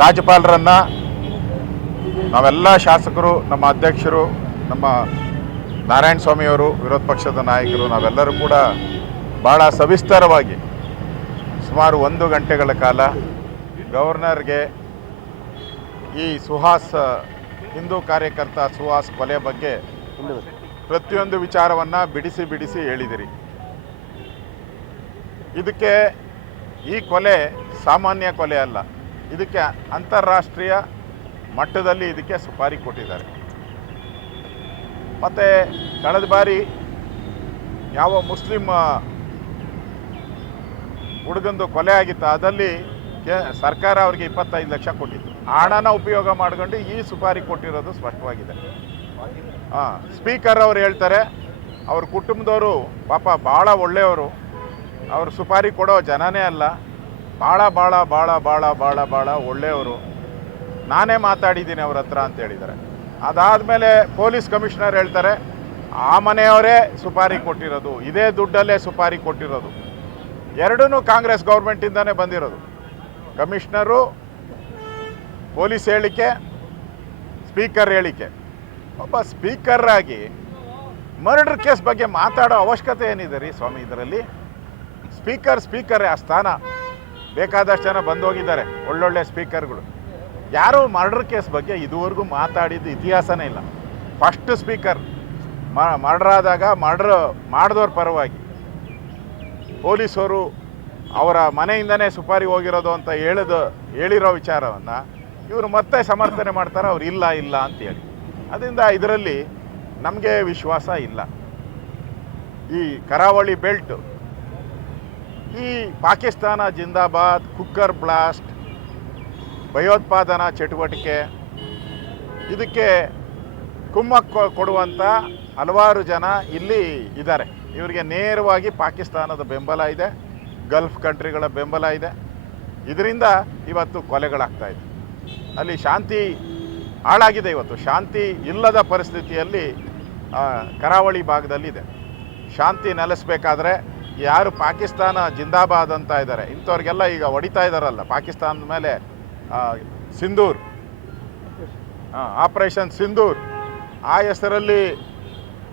ರಾಜ್ಯಪಾಲರನ್ನ ನಾವೆಲ್ಲ ಶಾಸಕರು, ನಮ್ಮ ಅಧ್ಯಕ್ಷರು, ನಮ್ಮ ನಾರಾಯಣ ಸ್ವಾಮಿಯವರು ವಿರೋಧ ಪಕ್ಷದ ನಾಯಕರು, ನಾವೆಲ್ಲರೂ ಕೂಡ ಭಾಳ ಸವಿಸ್ತಾರವಾಗಿ ಸುಮಾರು ಒಂದು ಗಂಟೆಗಳ ಕಾಲ ಗವರ್ನರ್ಗೆ ಈ ಸುಹಾಸ್, ಹಿಂದೂ ಕಾರ್ಯಕರ್ತ ಸುಹಾಸ್ ಕೊಲೆ ಬಗ್ಗೆ ಪ್ರತಿಯೊಂದು ವಿಚಾರವನ್ನು ಬಿಡಿಸಿ ಬಿಡಿಸಿ ಹೇಳಿದಿರಿ. ಇದಕ್ಕೆ ಈ ಕೊಲೆ ಸಾಮಾನ್ಯ ಕೊಲೆ ಅಲ್ಲ. ಇದಕ್ಕೆ ಅಂತಾರಾಷ್ಟ್ರೀಯ ಮಟ್ಟದಲ್ಲಿ ಇದಕ್ಕೆ ಸುಪಾರಿ ಕೊಟ್ಟಿದ್ದಾರೆ. ಮತ್ತು ಕಳೆದ ಬಾರಿ ಯಾವ ಮುಸ್ಲಿಂ ಹುಡುಗಂದು ಕೊಲೆ ಆಗಿತ್ತು ಅದಲ್ಲಿ ಸರ್ಕಾರ ಅವರಿಗೆ ಇಪ್ಪತ್ತೈದು ಲಕ್ಷ ಕೊಟ್ಟಿತ್ತು. ಹಣನ ಉಪಯೋಗ ಮಾಡ್ಕೊಂಡು ಈ ಸುಪಾರಿ ಕೊಟ್ಟಿರೋದು ಸ್ಪಷ್ಟವಾಗಿದೆ. ಹಾಂ ಸ್ಪೀಕರ್ ಅವ್ರು ಹೇಳ್ತಾರೆ, ಅವ್ರ ಕುಟುಂಬದವರು ಪಾಪ ಭಾಳ ಒಳ್ಳೆಯವರು. ಅವ್ರು ಸುಪಾರಿ ಕೊಡೋ ಜನನೇ ಅಲ್ಲ. ಭಾಳ ಭಾಳ ಭಾಳ ಭಾಳ ಭಾಳ ಭಾಳ ಒಳ್ಳೆಯವರು. ನಾನೇ ಮಾತಾಡಿದ್ದೀನಿ ಅವ್ರ ಹತ್ರ ಅಂತ ಹೇಳಿದ್ದಾರೆ. ಅದಾದಮೇಲೆ ಪೊಲೀಸ್ ಕಮಿಷನರ್ ಹೇಳ್ತಾರೆ, ಆ ಮನೆಯವರೇ ಸುಪಾರಿ ಕೊಟ್ಟಿರೋದು, ಇದೇ ದುಡ್ಡಲ್ಲೇ ಸುಪಾರಿ ಕೊಟ್ಟಿರೋದು. ಎರಡೂ ಕಾಂಗ್ರೆಸ್ ಗೌರ್ಮೆಂಟಿಂದನೇ ಬಂದಿರೋದು. ಕಮಿಷನರು ಪೊಲೀಸ್ ಹೇಳಿಕೆ, ಸ್ಪೀಕರ್ ಹೇಳಿಕೆ. ಒಬ್ಬ ಸ್ಪೀಕರ್ ಆಗಿ ಮರ್ಡರ್ ಕೇಸ್ ಬಗ್ಗೆ ಮಾತಾಡೋ ಅವಶ್ಯಕತೆ ಏನಿದೆ ರೀ ಸ್ವಾಮಿ ಇದರಲ್ಲಿ? ಸ್ಪೀಕರ್, ಸ್ಪೀಕರೇ ಆ ಸ್ಥಾನ. ಬೇಕಾದಷ್ಟು ಜನ ಬಂದೋಗಿದ್ದಾರೆ, ಒಳ್ಳೊಳ್ಳೆ ಸ್ಪೀಕರ್ಗಳು. ಯಾರೂ ಮರ್ಡರ್ ಕೇಸ್ ಬಗ್ಗೆ ಇದುವರೆಗೂ ಮಾತಾಡಿದ್ದು ಇತಿಹಾಸನೇ ಇಲ್ಲ. ಫಸ್ಟ್ ಸ್ಪೀಕರ್ ಮರ್ಡರ್ ಆದಾಗ ಮರ್ಡರ್ ಮಾಡಿದವ್ರ ಪರವಾಗಿ ಪೊಲೀಸರು ಅವರ ಮನೆಯಿಂದನೇ ಸುಪಾರಿ ಹೋಗಿರೋದು ಅಂತ ಹೇಳಿದ, ಹೇಳಿರೋ ವಿಚಾರವನ್ನು ಇವರು ಮತ್ತೆ ಸಮರ್ಥನೆ ಮಾಡ್ತಾರೆ, ಅವ್ರು ಇಲ್ಲ ಇಲ್ಲ ಅಂತೇಳಿ ಅದರಿಂದ ಇದರಲ್ಲಿ ನಮಗೆ ವಿಶ್ವಾಸ ಇಲ್ಲ. ಈ ಕರಾವಳಿ ಬೆಲ್ಟ್ ಈ ಪಾಕಿಸ್ತಾನ ಜಿಂದಾಬಾದ್ ಕುಕ್ಕರ್ ಬ್ಲಾಸ್ಟ್, ಭಯೋತ್ಪಾದನಾ ಚಟುವಟಿಕೆ. ಇದಕ್ಕೆ ಕುಮ್ಮಕ್ಕು ಕೊಡುವಂಥ ಹಲವಾರು ಜನ ಇಲ್ಲಿ ಇದ್ದಾರೆ. ಇವರಿಗೆ ನೇರವಾಗಿ ಪಾಕಿಸ್ತಾನದ ಬೆಂಬಲ ಇದೆ, ಗಲ್ಫ್ ಕಂಟ್ರಿಗಳ ಬೆಂಬಲ ಇದೆ. ಇದರಿಂದ ಇವತ್ತು ಕೊಲೆಗಳಾಗ್ತಾ ಇದೆ. ಅಲ್ಲಿ ಶಾಂತಿ ಹಾಳಾಗಿದೆ ಇವತ್ತು. ಶಾಂತಿ ಇಲ್ಲದ ಪರಿಸ್ಥಿತಿಯಲ್ಲಿ ಕರಾವಳಿ ಭಾಗದಲ್ಲಿದೆ. ಶಾಂತಿ ನೆಲೆಸಬೇಕಾದ್ರೆ ಯಾರು ಪಾಕಿಸ್ತಾನ ಜಿಂದಾಬಾದ್ ಅಂತ ಇದ್ದಾರೆ, ಇಂಥವ್ರಿಗೆಲ್ಲ ಈಗ ಹೊಡಿತಾ ಇದ್ದಾರಲ್ಲ ಪಾಕಿಸ್ತಾನದ ಮೇಲೆ ಸಿಂಧೂರ್. ಆಪರೇಷನ್ ಸಿಂಧೂರ್, ಆ ಹೆಸರಲ್ಲಿ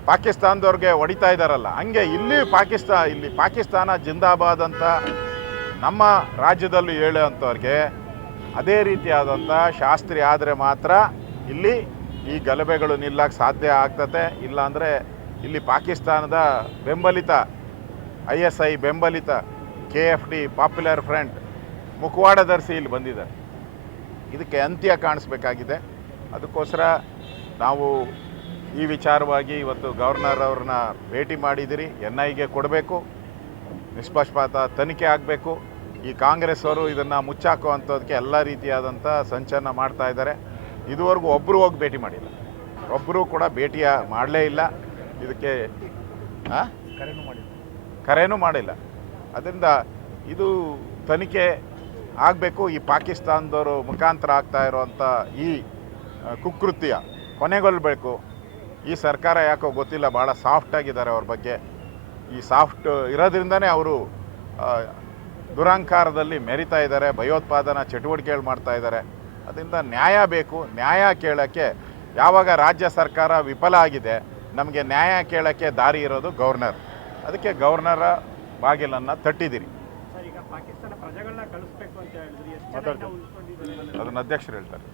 ಪಾಕಿಸ್ತಾನದವ್ರಿಗೆ ಹೊಡಿತಾ ಇದ್ದಾರಲ್ಲ ಹಂಗೆ ಇಲ್ಲಿ ಪಾಕಿಸ್ತಾ, ಇಲ್ಲಿ ಪಾಕಿಸ್ತಾನ ಜಿಂದಾಬಾದ್ ಅಂತ ನಮ್ಮ ರಾಜ್ಯದಲ್ಲಿ ಹೇಳುವಂಥವ್ರಿಗೆ ಅದೇ ರೀತಿಯಾದಂಥ ಶಾಸ್ತ್ರಿ ಆದರೆ ಮಾತ್ರ ಇಲ್ಲಿ ಈ ಗಲಭೆಗಳು ನಿಲ್ಲಕ್ಕೆ ಸಾಧ್ಯ ಆಗ್ತತೆ, ಇಲ್ಲಾಂದರೆ ಇಲ್ಲಿ ಪಾಕಿಸ್ತಾನದ ಬೆಂಬಲಿತ ಐ ಬೆಂಬಲಿತ K F D popular front ಮುಖವಾಡ ಧರಿಸಿ ಇಲ್ಲಿ ಬಂದಿದ್ದಾರೆ ಇದಕ್ಕೆ ಅಂತ್ಯ ಕಾಣಿಸ್ಬೇಕಾಗಿದೆ. ಅದಕ್ಕೋಸ್ಕರ ನಾವು ಈ ವಿಚಾರವಾಗಿ ಇವತ್ತು ಗವರ್ನರ್ ಅವ್ರನ್ನ ಭೇಟಿ ಮಾಡಿದಿರಿ ಎನ್ ಐಗೆ ಕೊಡಬೇಕು. ನಿಷ್ಪಕ್ಷಪಾತ ತನಿಖೆ ಆಗಬೇಕು. ಈ ಕಾಂಗ್ರೆಸ್ ಅವರು ಇದನ್ನು ಮುಚ್ಚಾಕುವಂಥದ್ದಕ್ಕೆ ಎಲ್ಲ ರೀತಿಯಾದಂಥ ಸಂಚಲನ ಮಾಡ್ತಾ ಇದ್ದಾರೆ. ಇದುವರೆಗೂ ಒಬ್ಬರು ಹೋಗಿ ಭೇಟಿ ಮಾಡಿಲ್ಲ. ಒಬ್ಬರು ಕೂಡ ಭೇಟಿಯ ಮಾಡಲೇ ಇಲ್ಲ. ಇದಕ್ಕೆ ಹಾಂ ಕರೆನೂ ಮಾಡಿಲ್ಲ. ಅದರಿಂದ ಇದು ತನಿಖೆ ಆಗಬೇಕು. ಈ ಪಾಕಿಸ್ತಾನದವರು ಮುಖಾಂತರ ಆಗ್ತಾ ಇರುವಂಥ ಈ ಕುಕೃತ್ಯ ಕೊನೆಗೊಳ್ಳಬೇಕು. ಈ ಸರ್ಕಾರ ಯಾಕೋ ಗೊತ್ತಿಲ್ಲ ಭಾಳ ಸಾಫ್ಟ್ ಆಗಿದ್ದಾರೆ ಅವ್ರ ಬಗ್ಗೆ. ಈ ಸಾಫ್ಟ್ ಇರೋದ್ರಿಂದನೇ ಅವರು ದುರಂಕಾರದಲ್ಲಿ ಮೆರಿತಾ ಇದ್ದಾರೆ, ಭಯೋತ್ಪಾದನಾ ಚಟುವಟಿಕೆಗಳು ಮಾಡ್ತಾ ಇದ್ದಾರೆ. ಅದರಿಂದ ನ್ಯಾಯ ಬೇಕು. ನ್ಯಾಯ ಕೇಳೋಕ್ಕೆ ಯಾವಾಗ ರಾಜ್ಯ ಸರ್ಕಾರ ವಿಫಲ ಆಗಿದೆ, ನಮಗೆ ನ್ಯಾಯ ಕೇಳೋಕ್ಕೆ ದಾರಿ ಇರೋದು ಗವರ್ನರ್ ಅದಕ್ಕೆ ಗವರ್ನರ ಬಾಗಿಲನ್ನು ತಟ್ಟಿದ್ದೀರಿ. ಅದನ್ನು ಅಧ್ಯಕ್ಷರು ಹೇಳ್ತಾರೆ.